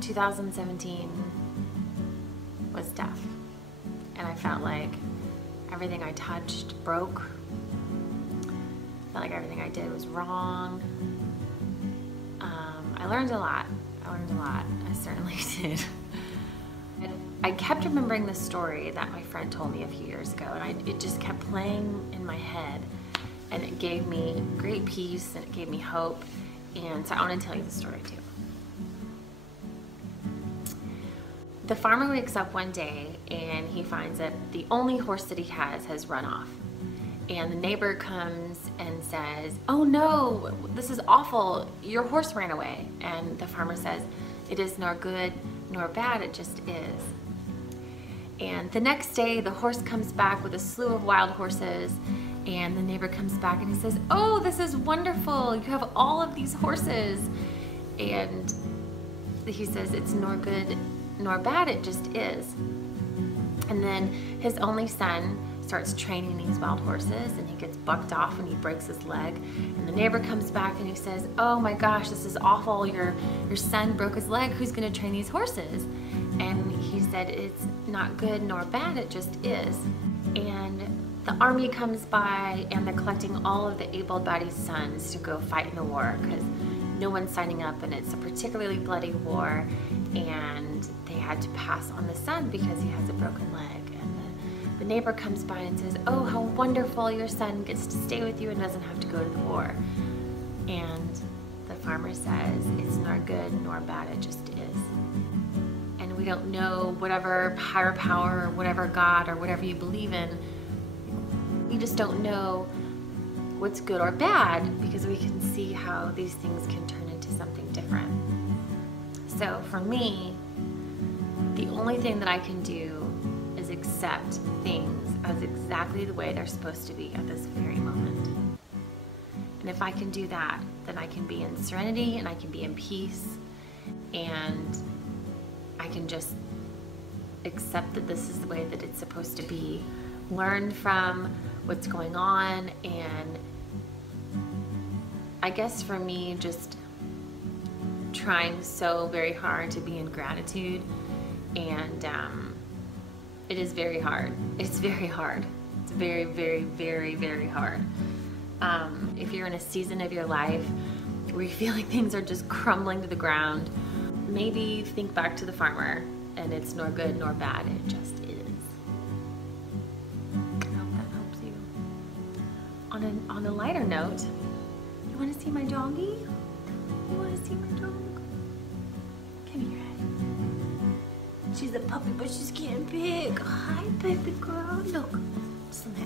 2017 was tough, and I felt like everything I touched broke. I felt like everything I did was wrong. I learned a lot. I certainly did. I kept remembering this story that my friend told me a few years ago, and it just kept playing in my head, and it gave me great peace and it gave me hope, and so I want to tell you the story too. The farmer wakes up one day and he finds that the only horse that he has run off. And the neighbor comes and says, "Oh no, this is awful, your horse ran away." And the farmer says, "It is nor good nor bad, it just is." And the next day the horse comes back with a slew of wild horses, and the neighbor comes back and he says, "Oh, this is wonderful, you have all of these horses." And he says, "It's nor good nor bad, it just is." And then his only son starts training these wild horses, and he gets bucked off and he breaks his leg, and the neighbor comes back and he says, "Oh my gosh, this is awful, your son broke his leg, who's going to train these horses?" And he said, "It's not good nor bad, it just is." And the army comes by and they're collecting all of the able-bodied sons to go fight in the war, because no one's signing up and it's a particularly bloody war, and they had to pass on the son because he has a broken leg. And the neighbor comes by and says, "Oh, how wonderful, your son gets to stay with you and doesn't have to go to the war." And the farmer says, "It's nor good nor bad, it just is." And we don't know whatever higher power or whatever God or whatever you believe in, we just don't know what's good or bad, because we can see how these things can turn into something different. So for me, the only thing that I can do is accept things as exactly the way they're supposed to be at this very moment. And if I can do that, then I can be in serenity and I can be in peace, and I can just accept that this is the way that it's supposed to be, learn from what's going on. And I guess for me, just trying so very hard to be in gratitude, and it is very hard. It's very hard. It's very, very, very, very hard. If you're in a season of your life where you feel like things are just crumbling to the ground, maybe think back to the farmer, and it's nor good nor bad, it just is. I hope that helps you. On a lighter note, you want to see my doggy? You want to see my dog? Come here. She's a puppy, but she's getting big. Hi, baby girl. Look, just let me